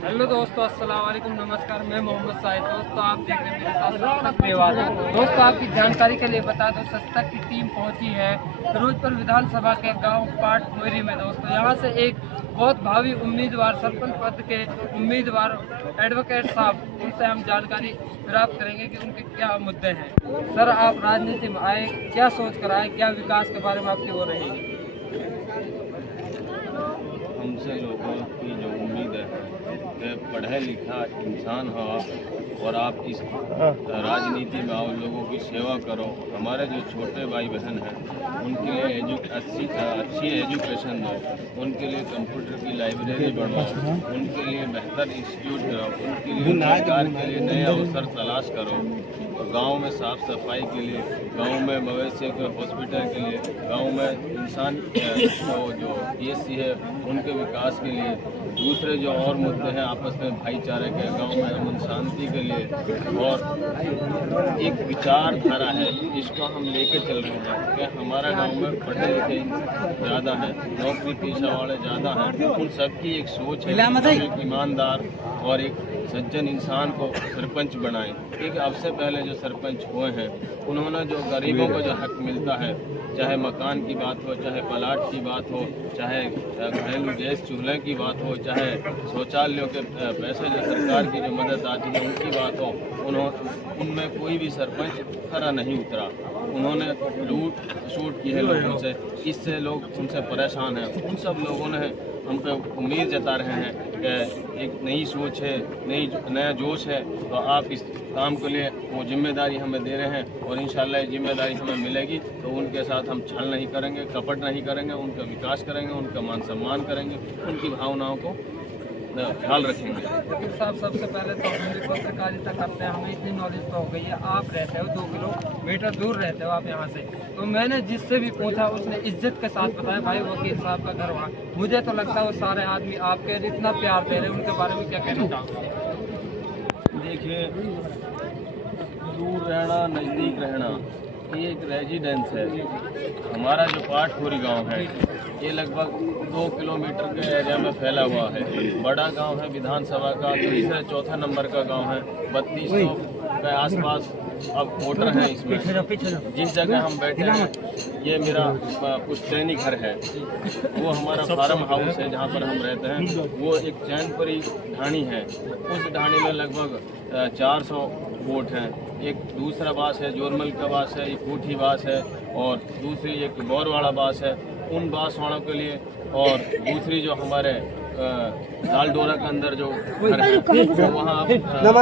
Hello दोस्तों, अस्सलाम वालेकुम, नमस्कार। मैं मोहम्मद साहिद। दोस्तों आप देख रहे हैं मेरे साथ सस्तक नेवाल। दोस्तों आपकी जानकारी के लिए बता दो, सस्तक की टीम पहुंची है फिरोजपुर विधानसभा के गांव पाट मोरी में। दोस्तों यहां से एक बहुत भावी उम्मीदवार, सरपंच पद के उम्मीदवार एडवोकेट साहब, उनसे हम जानकारी प्राप्त करेंगे कि उनके क्या मुद्दे हैं। सर, आप राजनीति में आए, क्या सोच कर आए, क्या विकास के बारे में आपकी वो रहेगी? हमसे लोगों की जो उम्मीद है कि पढ़े लिखा इंसान हो आप और आप इस राजनीति में आओ, लोगों की सेवा करो। हमारे जो छोटे भाई बहन हैं उनके लिए अच्छी एजुकेशन दो, उनके लिए कंप्यूटर की लाइब्रेरी बनवाओ, उनके लिए बेहतर इंस्टीट्यूट कराओ, उनके लिए रोजगार के लिए नए अवसर तलाश करो। गांव में साफ सफाई के लिए, गांव में मवेशी के हॉस्पिटल के लिए, गांव में इंसान जो PSC है उनके विकास के लिए, दूसरे जो और मुद्दे हैं आपस में भाईचारे के, गांव में अमन शांति के लिए, और एक विचारधारा है जिसको हम लेके चल रहे हैं कि हमारा गांव में पढ़े लिखे ज़्यादा है, नौकरी पेशा वाले ज़्यादा हैं। उन सबकी एक सोच है कि एक ईमानदार और एक सज्जन इंसान को सरपंच बनाएं। क्योंकि अब से पहले जो सरपंच हुए हैं उन्होंने जो गरीबों को जो हक मिलता है, चाहे मकान की बात हो, चाहे प्लाट की बात हो, चाहे घरेलू गैस चूल्हे की बात हो, चाहे शौचालयों के पैसे जो सरकार की जो मदद आती है उनकी बात हो, उनमें कोई भी सरपंच खरा नहीं उतरा। उन्होंने लूट शूट की है लोगों से, इससे लोग उनसे परेशान हैं। उन सब लोगों ने हम पे उम्मीद जता रहे हैं कि एक नई सोच है, नया जोश है, तो आप इस काम के लिए वो जिम्मेदारी हमें दे रहे हैं और इंशाल्लाह ये जिम्मेदारी हमें मिलेगी तो उनके साथ हम छल नहीं करेंगे, कपट नहीं करेंगे, उनका विकास करेंगे, उनका मान सम्मान करेंगे, उनकी भावनाओं को ख्याल रखेंगे। लेकिन साहब, सबसे पहले तो मेरी पत्रकारिता करते हैं, हमें इतनी नॉलेज तो हो गई है। आप रहते हो 2 किलोमीटर दूर रहते हो आप यहाँ से, तो मैंने जिससे भी पूछा उसने इज्जत के साथ बताया भाई वकील साहब का घर वहाँ। मुझे तो लगता है वो सारे आदमी आपके इतना प्यार दे रहे हैं, उनके बारे में क्या कहना चाहूँगा? देखिए, दूर रहना नज़दीक रहना ये एक रेजिडेंस है। हमारा जो पाटखोरी गांव है ये लगभग 2 किलोमीटर के एरिया में फैला हुआ है। बड़ा गांव है, विधानसभा का तीसरे चौथा नंबर का गांव है। 3200 के आसपास अब वोटर हैं इसमें। जिस जगह हम बैठे हैं ये मेरा पुश्तैनी घर है, वो हमारा फार्म हाउस है जहाँ पर हम रहते हैं। वो एक चैनपुरी ढाणी है, उस ढाणी में लगभग 400 वोट हैं। एक दूसरा बास है, जोरमल का बास है, एक कोठी बास है, और दूसरी एक बौरवाड़ा बास है। उन बास वालों के लिए, और दूसरी जो हमारे लालडोरा के अंदर जो घर है तो वहाँ अब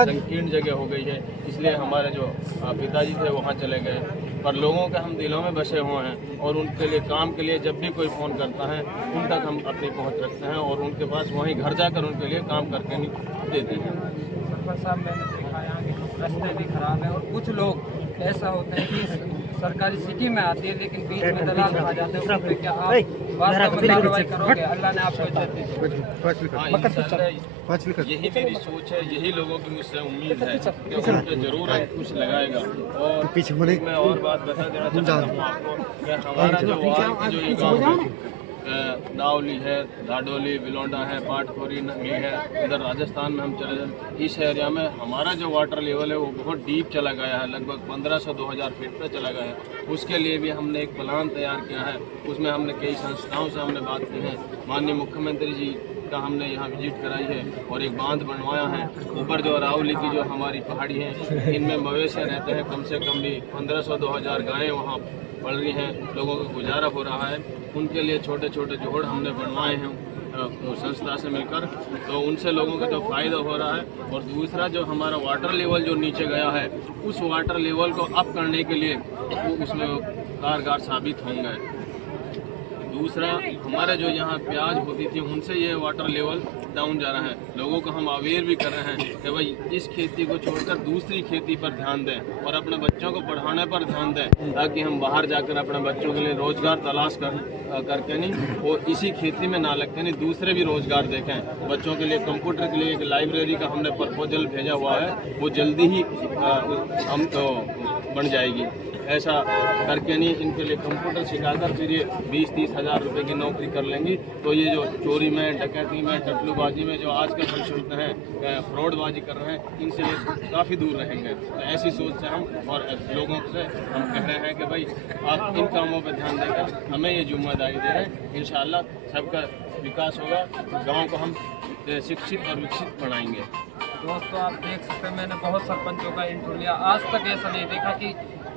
संकीर्ण जगह हो गई है, इसलिए हमारे जो पिताजी थे वहाँ चले गए। पर लोगों के हम दिलों में बसे हुए हैं और उनके लिए काम के लिए जब भी कोई फ़ोन करता है उन तक हम अपनी पहुँच रखते हैं और उनके पास वहीं घर जाकर उनके लिए काम करके देते हैं। सरपंच साहब, मैंने देखा यहाँ के रास्ते भी खराब है और कुछ लोग ऐसा होते हैं कि सरकारी सिटी में आती है लेकिन बीच में दलाल आ जाते हैं। उन पे क्या आप वास्तव में कार्रवाई करोगे? अल्लाह ने आपको इज्जत दी। यही मेरी सोच है, यही लोगों की मुझसे उम्मीद है कि उनके जरूर कुछ लगाएगा। और मैं और बात बता देना चाहता हूँ आपको कि हमारा जो वार्ड की जो ये गाँव है, नावली है, धाडोली, बिलोंडा है, पाटखोरी नगली है, इधर राजस्थान में हम चले जाए, इस एरिया में हमारा जो वाटर लेवल है वो बहुत डीप चला गया है, लगभग 1500-2000 फीट पे चला गया है। उसके लिए भी हमने एक प्लान तैयार किया है, उसमें हमने कई संस्थाओं से हमने बात की है। माननीय मुख्यमंत्री जी का हमने यहाँ विजिट कराई है और एक बांध बनवाया है। ऊपर जो अरावली की जो हमारी पहाड़ी है इनमें मवेशी रहते हैं, कम से कम भी 1500-2000 गायें वहाँ पड़ रही हैं, लोगों का गुजारा हो रहा है। उनके लिए छोटे छोटे जोड़ हमने बनवाए हैं संस्था से मिलकर, तो उनसे लोगों का जो फ़ायदा हो रहा है। और दूसरा जो हमारा वाटर लेवल जो नीचे गया है उस वाटर लेवल को अप करने के लिए वो उसमें कारगर साबित होंगे। दूसरा, हमारे जो यहाँ प्याज होती थी उनसे ये वाटर लेवल डाउन जा रहा है। लोगों को हम अवेयर भी कर रहे हैं कि भाई इस खेती को छोड़कर दूसरी खेती पर ध्यान दें और अपने बच्चों को पढ़ाने पर ध्यान दें, ताकि हम बाहर जाकर अपने बच्चों के लिए रोज़गार तलाश करके नहीं और इसी खेती में ना लगते नहीं दूसरे भी रोज़गार देखें। बच्चों के लिए कंप्यूटर के लिए एक लाइब्रेरी का हमने प्रपोजल भेजा हुआ है, वो जल्दी ही हम तो बन जाएगी। ऐसा करके नहीं इनके लिए कंप्यूटर सिखाकर फिर ये 20-30 हज़ार रुपये की नौकरी कर लेंगी, तो ये जो चोरी में, डकैती में, टटलूबाजी में जो आजकल हम सुनते हैं, फ्रॉडबाजी कर रहे हैं, इनसे ये काफ़ी दूर रहेंगे। तो ऐसी सोच से हम और लोगों से हम कह रहे हैं कि भाई आप इन कामों पर ध्यान देकर हमें ये जिम्मेदारी दे रहे हैं। इंशाअल्लाह सबका विकास होगा, गाँव को हम शिक्षित और विकसित बनाएंगे। दोस्तों आप देख सकते हैं, मैंने बहुत सरपंचों का इंटरव्यू लिया, आज तक ऐसा नहीं देखा कि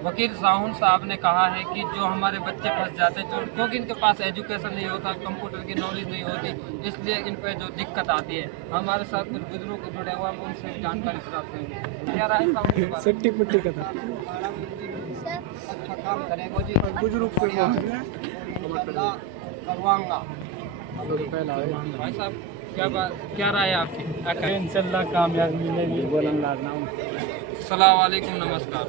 वकील साहुन साहब ने कहा है कि जो हमारे बच्चे फंस जाते हैं क्योंकि इनके पास एजुकेशन नहीं होता, कंप्यूटर की नॉलेज नहीं होती, इसलिए इन पर जो दिक्कत आती है। हमारे साथ कुछ बुजुर्ग जुड़े हुए हैं, उनसे जानकारी प्राप्त करेंगे। क्या राय साहुन के बारे में? पुट्टी का था अच्छा काम करेगा जी, बुजुर्ग करवाऊंगा। भाई साहब क्या राय है आपकी? इंशाल्लाह कामयाबी मिलेगी। सलाम वालेकुम, नमस्कार।